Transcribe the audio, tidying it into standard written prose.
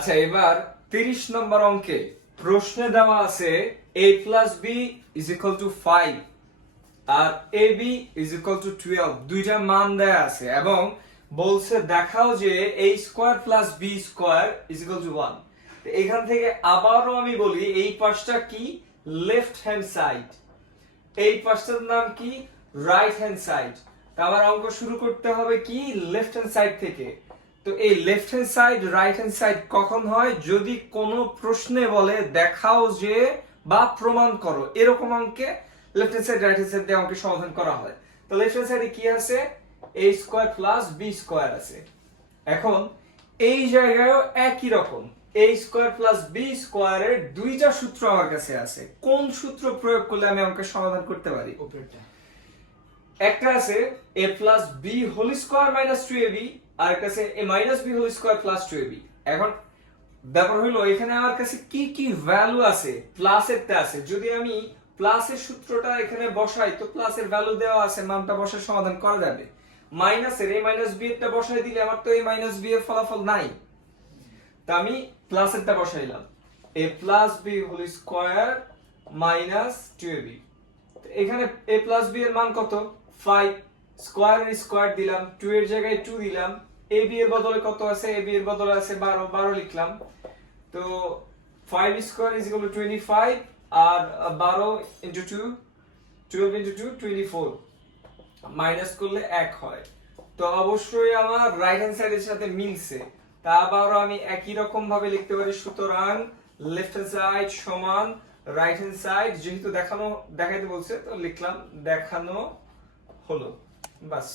আচ্ছা, এবার 30 নম্বর অঙ্কে প্রশ্নে দেওয়া আছে a plus b is equal to 5 R ab is equal to 12 দুইটা মান দেয়া আছে এবং বলছে দেখাও যে a square plus b square is equal to 1। তো এখান থেকে আবারও আমি বলি এই পাশটা কি, লেফট হ্যান্ড সাইড, এই পাশটার নাম কি, রাইট হ্যান্ড সাইড। তো আমার অঙ্ক শুরু করতে হবে কি, লেফট হ্যান্ড সাইড থেকে। তো এই left hand side right hand side কখন হয়, যদি কোনো প্রশ্নে বলে দেখাও যে বা প্রমাণ করো, এরকম অঙ্কে left hand side right hand side দিয়ে অঙ্কে সমাধান করা হয়। তো লেফট হ্যান্ড সাইডে কি আছে, a square plus b square আছে। এখন এই জায়গায়ও একই রকম a স্কয়ার প্লাস b স্কয়ারের দুইটা সূত্র আমার কাছে আছে। কোন সূত্র প্রয়োগ করলে আমি অঙ্কের সমাধান করতে পারি? একটা আছে a plus b whole square minus 2ab, আর একটা আছে a minus b whole square plus 2ab। এখন ব্যাপার হলো এখানে আমার কাছে কি কি ভ্যালু আছে, প্লাসেরটা আছে। যদি আমি প্লাসের সূত্রটা এখানে বসাই তো প্লাসের ভ্যালু দেওয়া আছে, মানটা বসে সমাধান করা যাবে। মাইনাসের a মাইনাস b এরটা বসাই দিলে আমার তো a মাইনাস b এর ফলাফল নাই, তা আমি প্লাসেরটা বসাইলাম a plus b whole square minus 2ab। এখানে a প্লাস b এর মান কত, 5, স্কয়ারের স্কয়ার দিলাম, 2 এর জায়গায় 2 দিলাম, ab এর বদলে কত আছে, ab এর বদলে আছে 12, 12 লিখলাম। তো 5 স্কয়ার ইজ ইকুয়াল টু 25 আর 12 ইনটু 2, 12 ইনটু 2 24, মাইনাস করলে 1 হয়। তো অবশ্যই আমার রাইট হ্যান্ড সাইডের সাথে মিলছে। তা আবারও আমি একই রকম ভাবে লিখতে পারি, সুতরাং লেফট হ্যান্ড সাইড সমান রাইট হ্যান্ড সাইড, যেহেতু দেখাইতে বলছে তো লিখলাম দেখানো হলো, বাস।